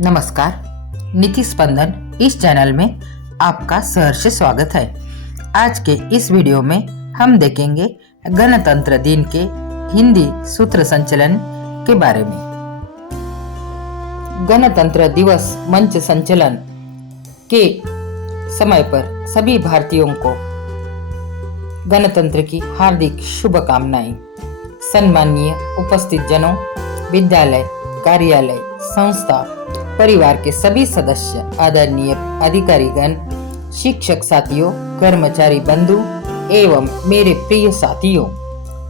नमस्कार, नीति स्पंदन इस चैनल में आपका सहर्ष स्वागत है। आज के इस वीडियो में हम देखेंगे गणतंत्र दिन के हिंदी सूत्र संचलन के बारे में। गणतंत्र दिवस मंच संचलन के समय पर सभी भारतीयों को गणतंत्र की हार्दिक शुभकामनाएं। सम्माननीय उपस्थित जनों, विद्यालय, कार्यालय, संस्था, परिवार के सभी सदस्य, आदरणीय अधिकारीगण, शिक्षक साथियों, कर्मचारी बंधु एवं मेरे प्रिय साथियों,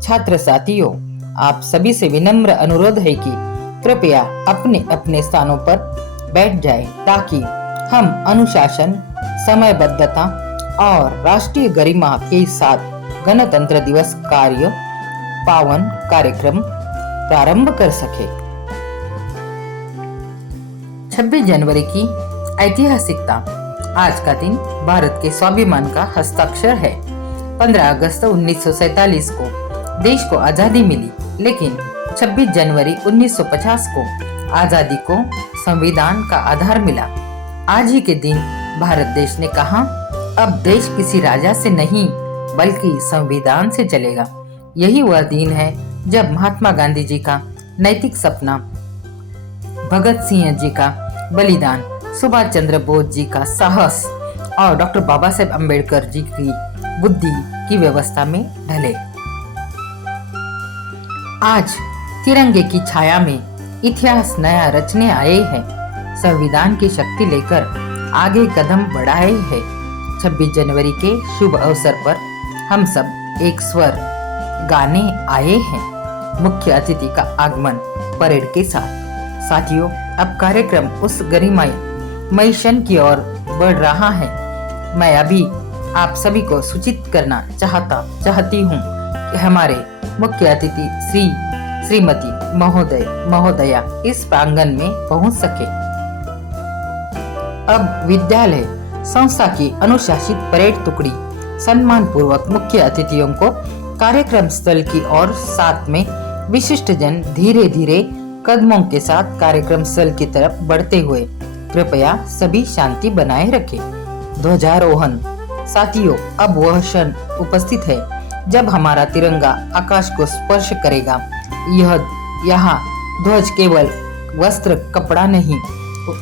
छात्र साथियों, आप सभी से विनम्र अनुरोध है कि कृपया अपने अपने स्थानों पर बैठ जाएं ताकि हम अनुशासन, समयबद्धता और राष्ट्रीय गरिमा के साथ गणतंत्र दिवस पावन कार्यक्रम प्रारंभ कर सके। 26 जनवरी की ऐतिहासिकता। आज का दिन भारत के स्वाभिमान का हस्ताक्षर है। 15 अगस्त 1947 को देश को आजादी मिली, लेकिन 26 जनवरी 1950 को आजादी को संविधान का आधार मिला। आज ही के दिन भारत देश ने कहा, अब देश किसी राजा से नहीं बल्कि संविधान से चलेगा। यही वह दिन है जब महात्मा गांधी जी का नैतिक सपना, भगत सिंह जी का बलिदान, सुभाष चंद्र बोस जी का साहस और डॉक्टर बाबा साहेब अम्बेडकर जी की बुद्धि की व्यवस्था में ढले। आज तिरंगे की छाया में इतिहास नया रचने आए हैं। संविधान की शक्ति लेकर आगे कदम बढ़ाए हैं। 26 जनवरी के शुभ अवसर पर हम सब एक स्वर गाने आए हैं। मुख्य अतिथि का आगमन परेड के साथ। साथियों, अब कार्यक्रम उस गरिमामय क्षण की ओर बढ़ रहा है। मैं अभी आप सभी को सूचित करना चाहती हूँ कि हमारे मुख्य अतिथि श्रीमती महोदया इस प्रांगण में पहुँच सके। अब विद्यालय संस्था की अनुशासित परेड टुकड़ी सम्मान पूर्वक मुख्य अतिथियों को कार्यक्रम स्थल की ओर, साथ में विशिष्ट जन धीरे धीरे कदमों के साथ कार्यक्रम स्थल की तरफ बढ़ते हुए कृपया सभी शांति बनाए रखें। ध्वजारोहण। साथियों, अब वह क्षण उपस्थित है जब हमारा तिरंगा आकाश को स्पर्श करेगा। यहाँ ध्वज केवल वस्त्र कपड़ा नहीं,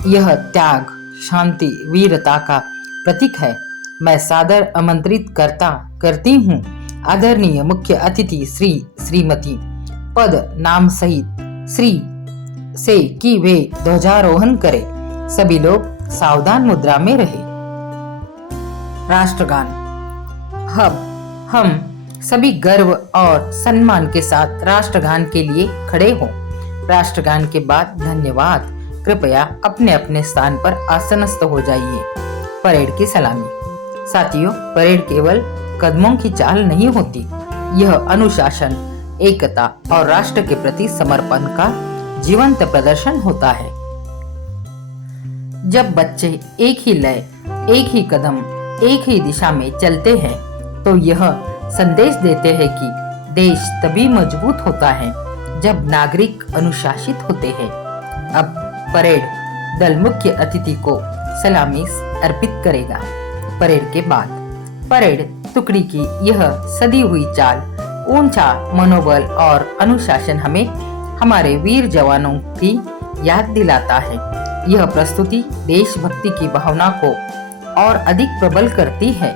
यह त्याग, शांति, वीरता का प्रतीक है। मैं सादर आमंत्रित करती हूँ आदरणीय मुख्य अतिथि श्रीमती पद नाम सहित श्री से कि वे ध्वजारोहण करें। सभी लोग सावधान मुद्रा में रहे। राष्ट्रगान। हम सभी गर्व और सम्मान के साथ राष्ट्रगान के लिए खड़े हों। राष्ट्रगान के बाद धन्यवाद। कृपया अपने अपने स्थान पर आसनस्थ हो जाइए। परेड की सलामी। साथियों, परेड केवल कदमों की चाल नहीं होती, यह अनुशासन, एकता और राष्ट्र के प्रति समर्पण का जीवंत प्रदर्शन होता है। जब बच्चे एक ही लय, एक ही कदम, एक ही दिशा में चलते हैं तो यह संदेश देते हैं कि देश तभी मजबूत होता है जब नागरिक अनुशासित होते हैं। अब परेड दल मुख्य अतिथि को सलामी अर्पित करेगा। परेड के बाद परेड टुकड़ी की यह सदी हुई चाल, ऊंचा मनोबल और अनुशासन हमें हमारे वीर जवानों की याद दिलाता है। यह प्रस्तुति देशभक्ति की भावना को और अधिक प्रबल करती है।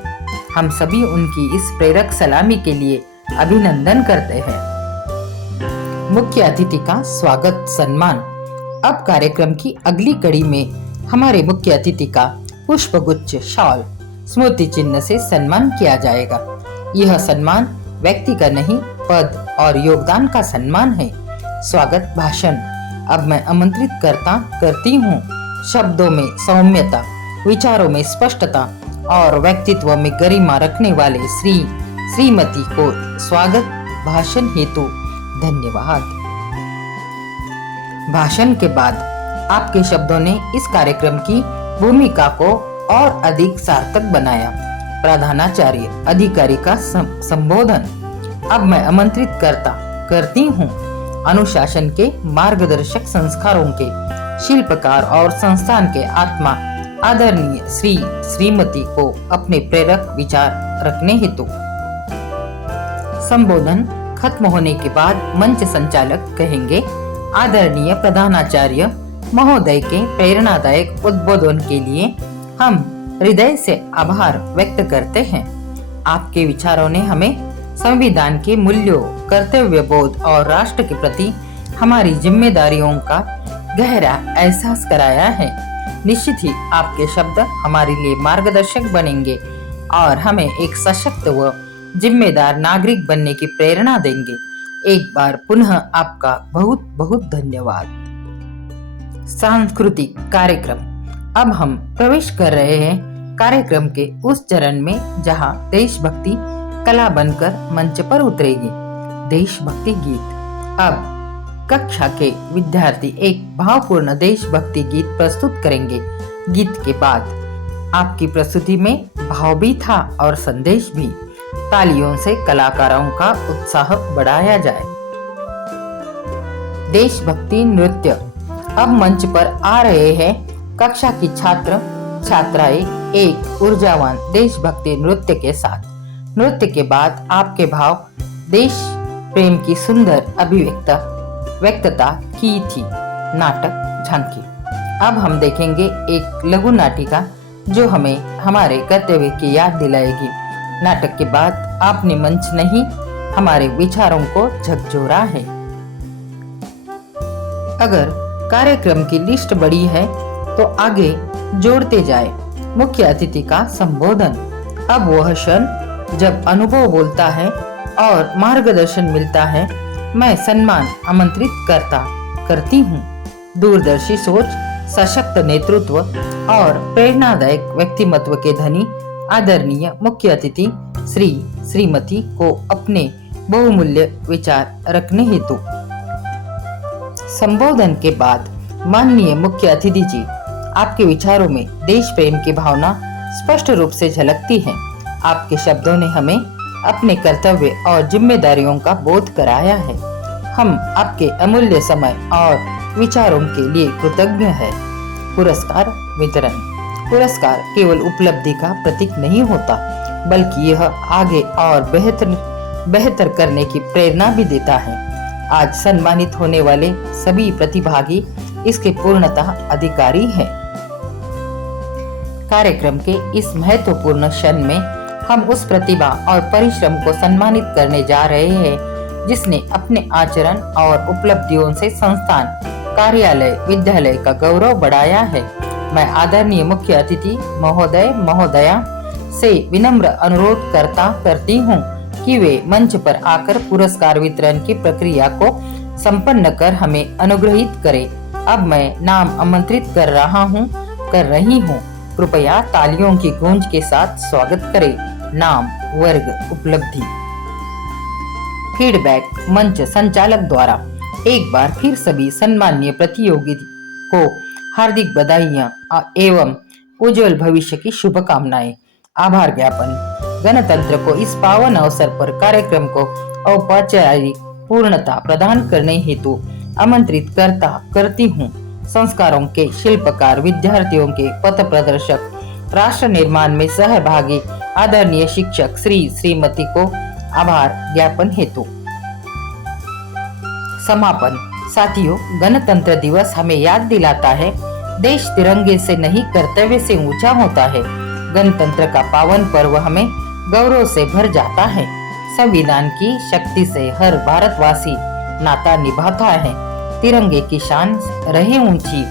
हम सभी उनकी इस प्रेरक सलामी के लिए अभिनंदन करते हैं। मुख्य अतिथि का स्वागत सम्मान। अब कार्यक्रम की अगली कड़ी में हमारे मुख्य अतिथि का पुष्पगुच्छ, शॉल, स्मृति चिन्ह से सम्मान किया जाएगा। यह सम्मान व्यक्ति का नहीं, पद और योगदान का सम्मान है। स्वागत भाषण। अब मैं आमंत्रित करती हूँ शब्दों में सौम्यता, विचारों में स्पष्टता और व्यक्तित्व में गरिमा रखने वाले श्रीमती को स्वागत भाषण हेतु धन्यवाद। भाषण के बाद आपके शब्दों ने इस कार्यक्रम की भूमिका को और अधिक सार्थक बनाया। प्रधानाचार्य अधिकारी का संबोधन। अब मैं आमंत्रित करती हूँ अनुशासन के मार्गदर्शक संस्कारों के शिल्पकार और संस्थान के आत्मा आदरणीय श्री श्रीमती को अपने प्रेरक विचार रखने हेतु। संबोधन खत्म होने के बाद मंच संचालक कहेंगे, आदरणीय प्रधानाचार्य महोदय के प्रेरणादायक उद्बोधन के लिए हम हृदय से आभार व्यक्त करते हैं। आपके विचारों ने हमें संविधान के मूल्यों, कर्तव्य बोध और राष्ट्र के प्रति हमारी जिम्मेदारियों का गहरा एहसास कराया है। निश्चित ही आपके शब्द हमारे लिए मार्गदर्शक बनेंगे और हमें एक सशक्त व जिम्मेदार नागरिक बनने की प्रेरणा देंगे। एक बार पुनः आपका बहुत बहुत धन्यवाद। सांस्कृतिक कार्यक्रम। अब हम प्रवेश कर रहे हैं कार्यक्रम के उस चरण में जहां देशभक्ति कला बनकर मंच पर उतरेगी। देशभक्ति गीत। अब कक्षा के विद्यार्थी एक भावपूर्ण देशभक्ति गीत प्रस्तुत करेंगे। गीत के बाद आपकी प्रस्तुति में भाव भी था और संदेश भी। तालियों से कलाकारों का उत्साह बढ़ाया जाए। देशभक्ति नृत्य। अब मंच पर आ रहे हैं कक्षा की छात्र छात्राएं एक ऊर्जावान देशभक्ति नृत्य के साथ। नृत्य के बाद आपके भाव देश प्रेम की सुंदर व्यक्तता की थी। नाटक झांकी। अब हम देखेंगे एक लघु नाटिका जो हमें हमारे कर्तव्य की याद दिलाएगी। नाटक के बाद आपने मंच नहीं हमारे विचारों को झकझोरा है। अगर कार्यक्रम की लिस्ट बड़ी है तो आगे जोड़ते जाए। मुख्य अतिथि का संबोधन। अब वह क्षण जब अनुभव बोलता है और मार्गदर्शन मिलता है, मैं सम्मान आमंत्रित करती हूँ। दूरदर्शी सोच, सशक्त नेतृत्व और प्रेरणादायक व्यक्तिमत्व के धनी आदरणीय मुख्य अतिथि श्री श्रीमती को अपने बहुमूल्य विचार रखने हेतु। संबोधन के बाद माननीय मुख्य अतिथि जी, आपके विचारों में देश प्रेम की भावना स्पष्ट रूप से झलकती है। आपके शब्दों ने हमें अपने कर्तव्य और जिम्मेदारियों का बोध कराया है। हम आपके अमूल्य समय और विचारों के लिए कृतज्ञ हैं। पुरस्कार वितरण। पुरस्कार केवल उपलब्धि का प्रतीक नहीं होता, बल्कि यह आगे और बेहतर करने की प्रेरणा भी देता है। आज सम्मानित होने वाले सभी प्रतिभागी इसके पूर्णतः अधिकारी हैं। कार्यक्रम के इस महत्वपूर्ण क्षण में हम उस प्रतिभा और परिश्रम को सम्मानित करने जा रहे हैं जिसने अपने आचरण और उपलब्धियों से संस्थान, कार्यालय, विद्यालय का गौरव बढ़ाया है। मैं आदरणीय मुख्य अतिथि महोदय महोदया से विनम्र अनुरोध करती हूँ कि वे मंच पर आकर पुरस्कार वितरण की प्रक्रिया को संपन्न कर हमें अनुग्रहित करें। अब मैं नाम आमंत्रित कर रही हूँ। कृपया तालियों की गूंज के साथ स्वागत करें। नाम, वर्ग, उपलब्धि। फीडबैक मंच संचालक द्वारा। एक बार फिर सभी सम्माननीय प्रतियोगी को हार्दिक बधाइयां एवं उज्जवल भविष्य की शुभकामनाएं। आभार ज्ञापन। गणतंत्र को इस पावन अवसर पर कार्यक्रम को औपचारिक पूर्णता प्रदान करने हेतु आमंत्रित करती हूँ। संस्कारों के शिल्पकार, विद्यार्थियों के पथ प्रदर्शक, राष्ट्र निर्माण में सहभागी आदरणीय शिक्षक श्री श्रीमती को आभार ज्ञापन हेतु। समापन। साथियों, गणतंत्र दिवस हमें याद दिलाता है, देश तिरंगे से नहीं कर्तव्य से ऊंचा होता है। गणतंत्र का पावन पर्व हमें गौरव से भर जाता है। संविधान की शक्ति से हर भारतवासी नाता निभाता है। तिरंगे की शान रहे ऊंची,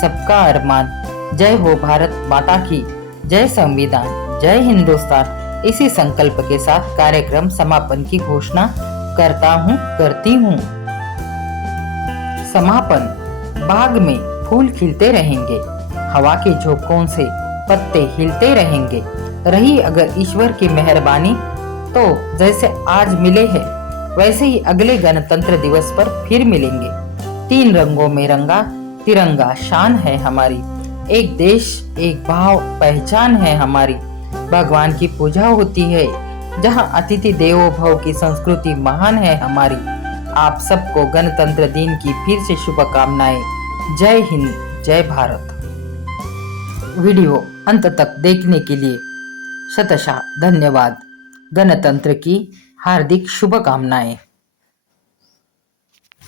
सबका अरमान। जय हो भारत माता की, जय संविधान, जय हिंदुस्तान। इसी संकल्प के साथ कार्यक्रम समापन की घोषणा करती हूँ। समापन। बाग में फूल खिलते रहेंगे, हवा के झोंकों से पत्ते हिलते रहेंगे। रही अगर ईश्वर की मेहरबानी तो जैसे आज मिले हैं वैसे ही अगले गणतंत्र दिवस पर फिर मिलेंगे। 3 रंगों में रंगा तिरंगा शान है हमारी। एक देश एक भाव पहचान है हमारी। भगवान की पूजा होती है जहाँ अतिथि देवो भव की संस्कृति महान है हमारी। आप सबको गणतंत्र दिन की फिर से शुभकामनाएं। जय हिंद, जय भारत। वीडियो अंत तक देखने के लिए शतशः धन्यवाद। गणतंत्र की हार्दिक शुभकामनाएं।